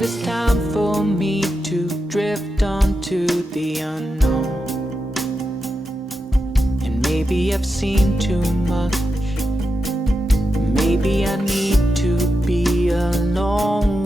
It is time for me to drift onto the unknown. And maybe I've seen too much. Maybe I need to be alone.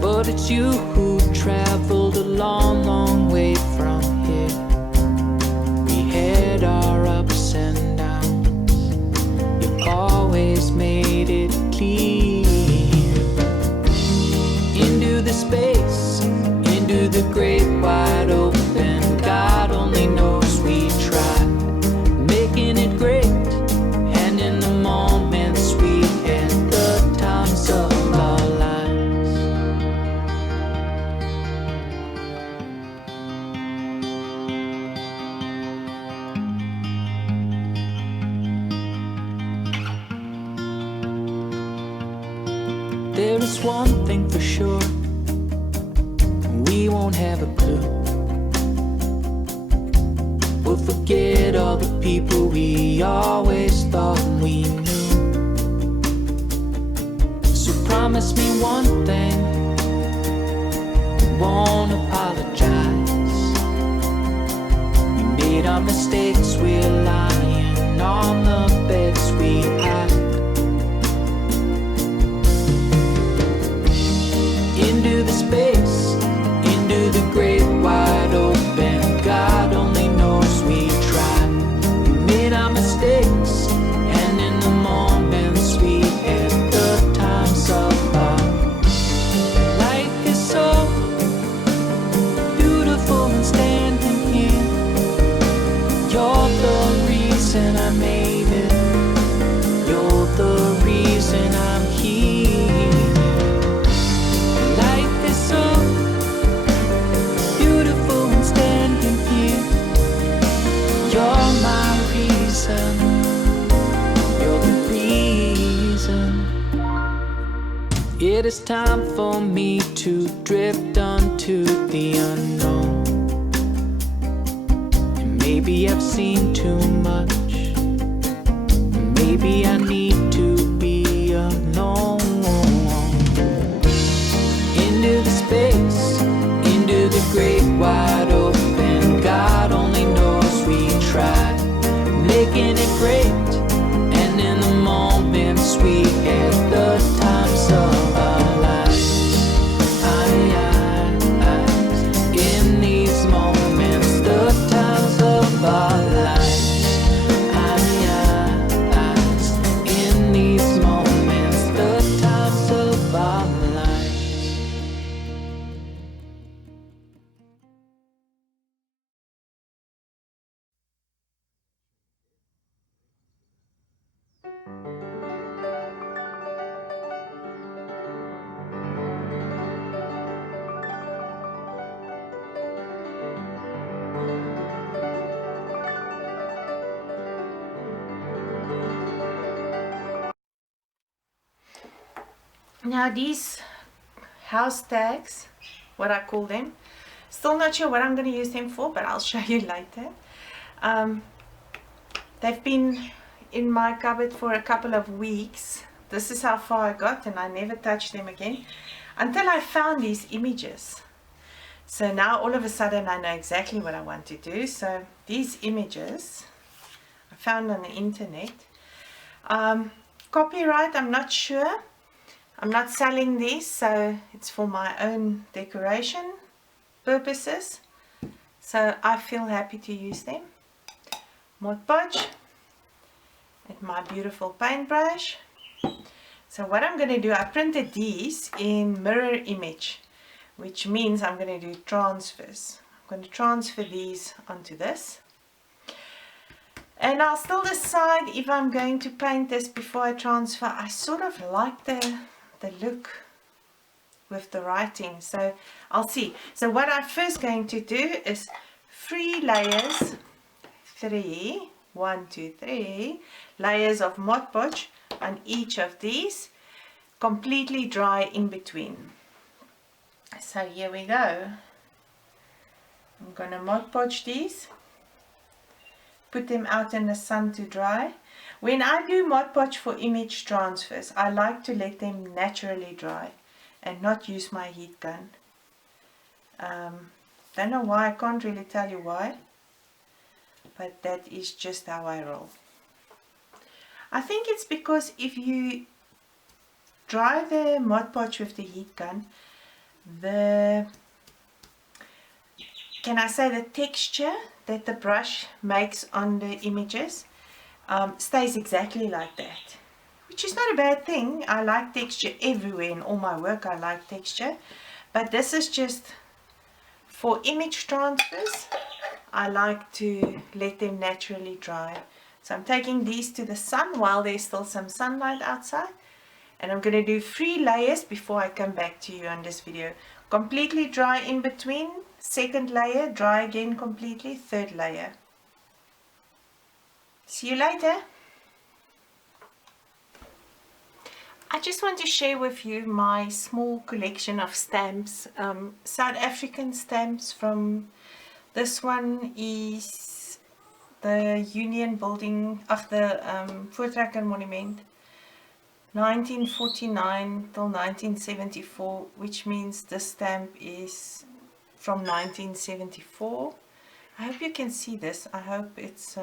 But it's you who traveled a long, long way from here. We had our ups and downs. You always made it clear. Into the space, into the great wide open. God only knows we tried, making it great. And in the moments we had, the times of our lives. There is one thing for sure, we won't have a clue. We'll forget all the people we always thought we knew. So promise me one thing, we won't apologize. We made our mistakes, we're lying on the beds we had. Into the space, into the great wide open. God only knows we tried. We made our mistakes, and in the moments we had, the times of our life is so beautiful and standing here. You're the reason I made it. You're the reason I'm here. Life is so beautiful and standing here. You're my reason. You're the reason. It is time for me to drift onto the unknown. And maybe I've seen too much. Maybe I need to be alone. Into the space, into the great wide open. God only knows we tried, making it great. And in the moments we had, the times of our lives. In these moments, the times of our lives. In these moments, the times of our lives. Now these house tags, what I call them, still not sure what I'm going to use them for, but I'll show you later. They've been in my cupboard for a couple of weeks. This is how far I got, and I never touched them again until I found these images. So now all of a sudden I know exactly what I want to do. So these images I found on the internet. Copyright, I'm not sure. I'm not selling these, so it's for my own decoration purposes. So I feel happy to use them. Mod Podge and my beautiful paintbrush. So what I'm going to do, I printed these in mirror image, which means I'm going to do transfers. I'm going to transfer these onto this. And I'll still decide if I'm going to paint this before I transfer. I sort of like the look with the writing, so I'll see. So what I'm first going to do is 3 layers, 1, 2, 3 layers of Mod Podge on each of these, completely dry in between. So here we go. I'm going to Mod Podge these, put them out in the sun to dry. When I do Mod Podge for image transfers, I like to let them naturally dry and not use my heat gun. Don't know why, I can't really tell you why, but that is just how I roll. I think it's because if you dry the Mod Podge with the heat gun, the texture that the brush makes on the images stays exactly like that, which is not a bad thing. I like texture everywhere in all my work. I like texture, but this is just for image transfers. I like to let them naturally dry. So I'm taking these to the sun while there's still some sunlight outside, and I'm going to do 3 layers before I come back to you on this video. Completely dry in between, second layer, dry again completely, third layer. See you later. I just want to share with you my small collection of stamps, South African stamps. From this one is the Union Building, the Voortrekker Monument, 1949 till 1974, which means the stamp is from 1974. I hope you can see this. I hope it's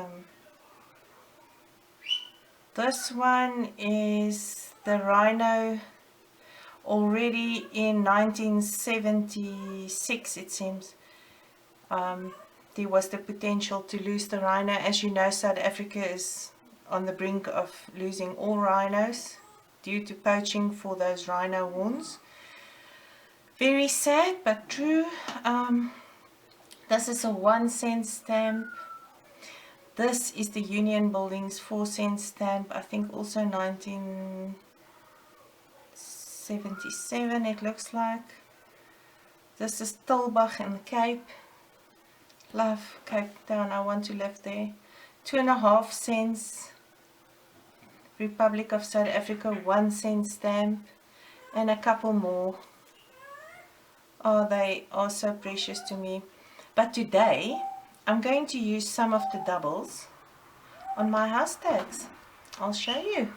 this one is the rhino already in 1976, it seems. There was the potential to lose the rhino. As you know, South Africa is on the brink of losing all rhinos due to poaching for those rhino horns. Very sad but true. This is a 1-cent stamp. This is the Union Building's 4-cent stamp. I think also 1977 it looks like. This is Tilbach in the Cape. Love Cape Town, I want to live there. 2.5 cents. Republic of South Africa 1-cent stamp. And a couple more. Oh, they are so precious to me. But today I'm going to use some of the doubles on my house tags. I'll show you.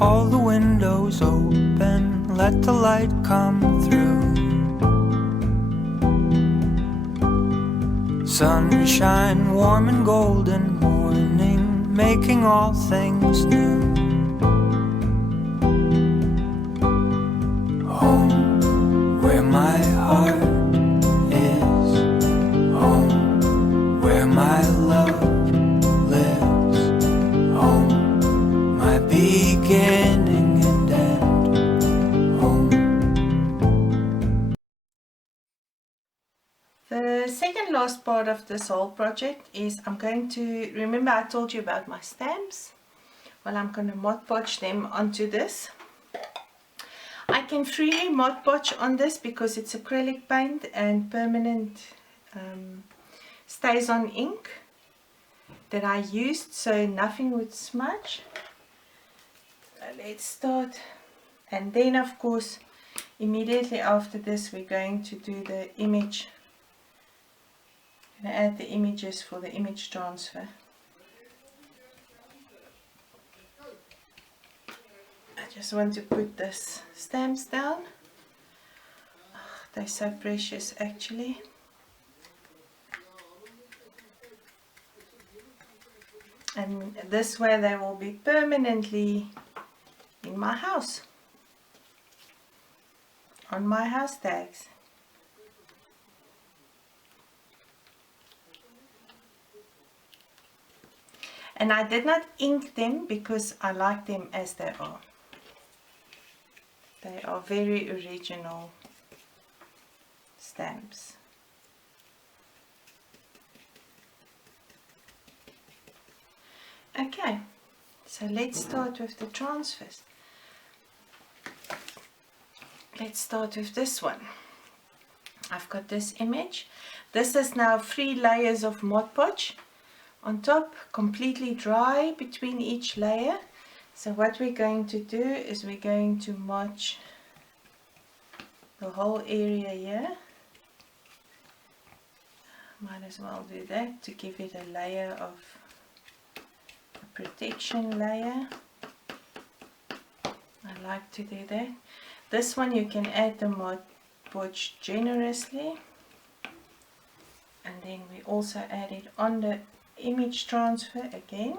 all the windows open, let the light come through. Sunshine, warm and golden morning, making all things new. Home, where my heart is. Home, where my love lives. Home, my beginning and end. Home. The second last part of this whole project is I'm going to, remember I told you about my stamps? Well, I'm going to Mod Podge them onto this. I can freely Mod Podge on this because it's acrylic paint and permanent stays on ink that I used, so nothing would smudge. Let's start, and then of course immediately after this we're going to do the image. I'm going to add the images for the image transfer. I just want to put this stamps down. Oh, they're so precious actually. And this way they will be permanently in my house, on my house tags. And I did not ink them because I like them as they are. They are very original stamps. Okay, so let's start with the transfers. Let's start with this one. I've got this image. This is now 3 layers of Mod Podge on top, completely dry between each layer. So what we're going to do is we're going to modge the whole area here. Might as well do that to give it a layer of a protection layer. I like to do that. This one you can add the Mod Podge generously, and then we also add it on the image transfer again.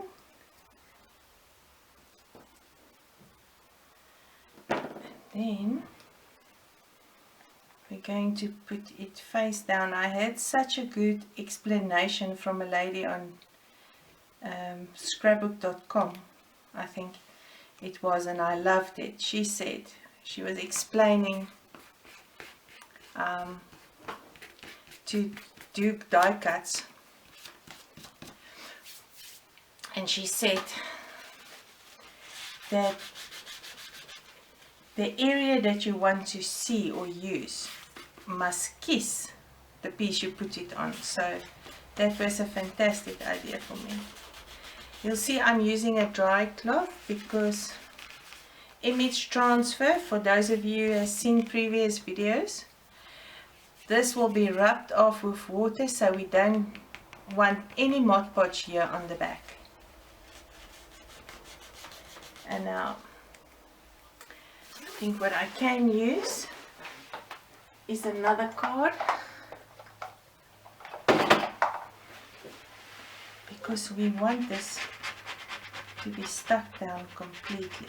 And then we're going to put it face down. I had such a good explanation from a lady on scrapbook.com, I think it was, and I loved it. She said, she was explaining to do die cuts, and she said that the area that you want to see or use must kiss the piece you put it on. So that was a fantastic idea for me. You'll see I'm using a dry cloth because image transfer, for those of you who have seen previous videos, this will be rubbed off with water, so we don't want any Mod Podge here on the back. And now I think what I can use is another card, because we want this to be stuck down completely.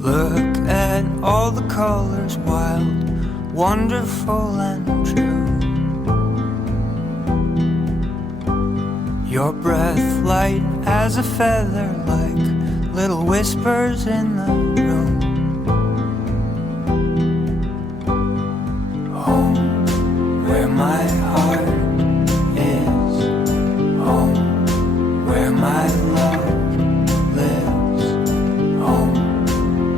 Look at all the colors, wild, wonderful and true. Your breath light as a feather, like little whispers in the room. Home, where my heart is. Home, where my love lives. Home,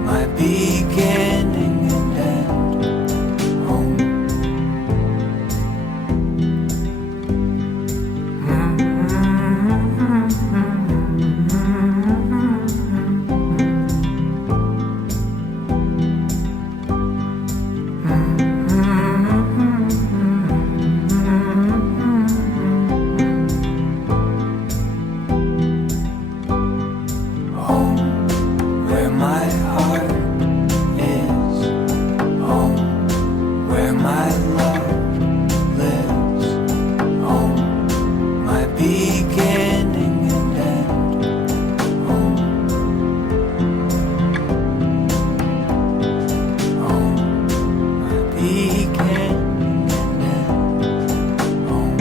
my beginning and end. Home. my love lives. Home, my beginning and end. Home, home, my beginning and end. Home.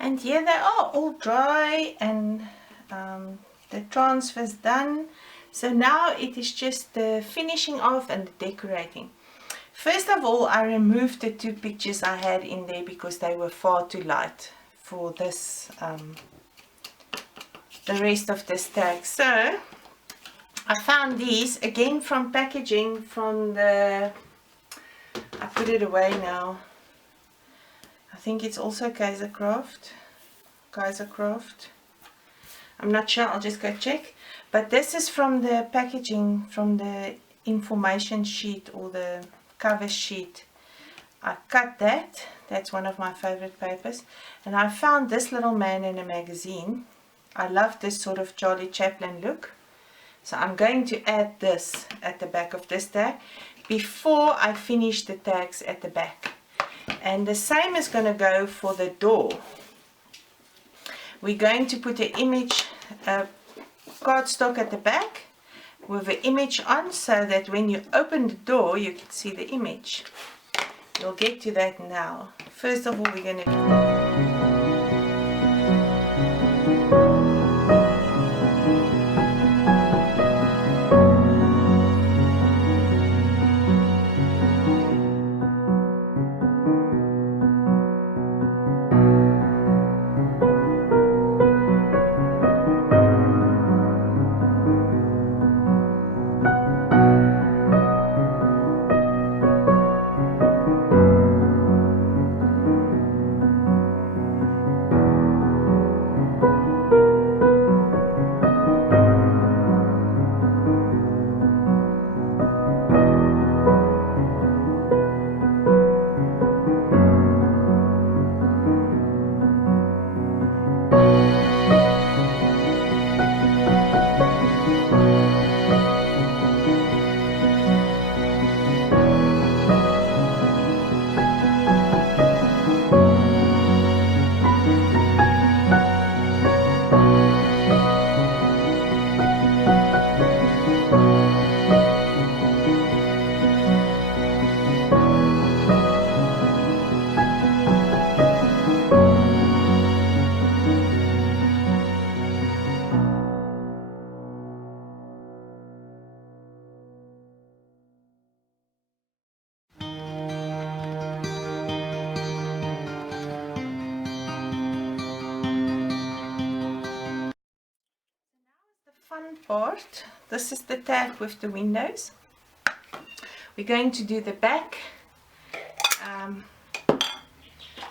And here they are, all dry, and the transfer's done. So now it is just the finishing off and the decorating. First of all, I removed the 2 pictures I had in there because they were far too light for this, the rest of this tag. So I found these again from packaging from the, I put it away now. I think it's also Kaisercraft. I'm not sure, I'll just go check. But this is from the packaging, from the information sheet or the cover sheet. I cut that. That's one of my favorite papers. And I found this little man in a magazine. I love this sort of Charlie Chaplin look. So I'm going to add this at the back of this tag before I finish the tags at the back. And the same is going to go for the door. We're going to put an image, cardstock at the back with an image on, so that when you open the door you can see the image. We'll get to that now. First of all, we're going to fun part. This is the tag with the windows. We're going to do the back.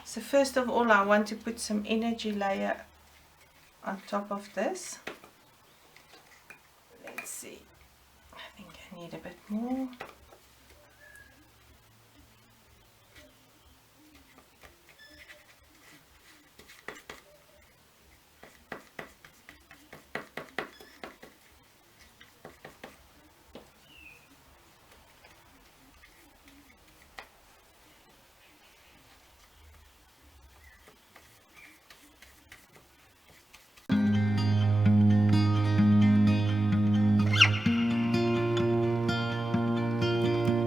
So first of all, I want to put some energy layer on top of this. Let's see, I think I need a bit more.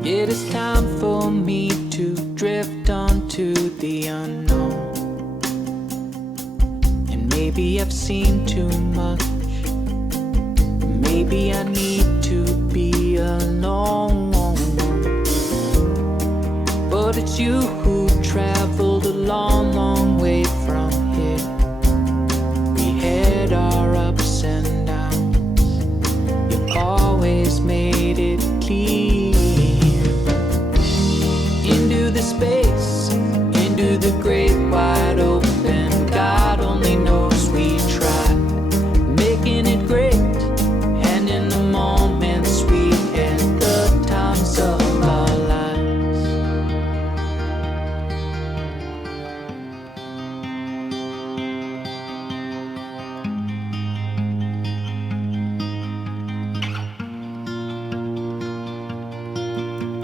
It is time for me to drift onto the unknown. And maybe I've seen too much. Maybe I need to be alone. But it's you who traveled a long, long way from here. We had our ups and downs. You always made it clear. Into the space, into the great wide open. God only knows we tried, making it great. And in the moments we had, the times of our lives.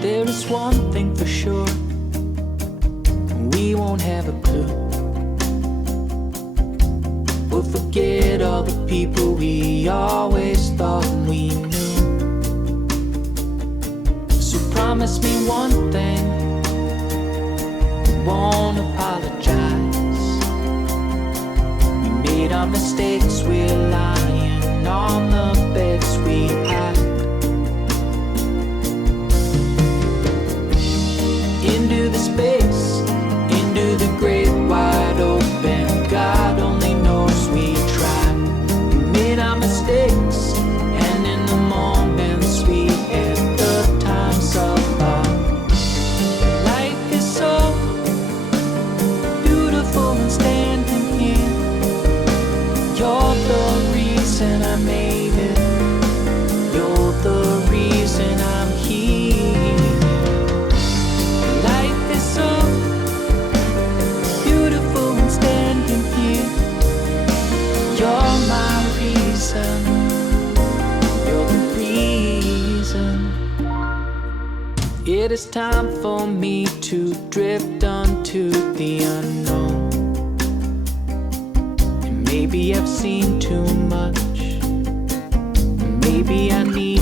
There is one thing for sure, we won't have a clue. We'll forget all the people we always thought we knew. So promise me one thing, won't apologize. We made our mistakes, we're lying on the beds we had. Into the space, into the great wide open. God only knows we tried. We made our mistakes, and in the moments we had, the times of our life is so beautiful and standing here. You're the reason I made it. You're the reason I'm here. You're my reason, you're the reason. It is time for me to drift onto the unknown. And maybe I've seen too much. Maybe I need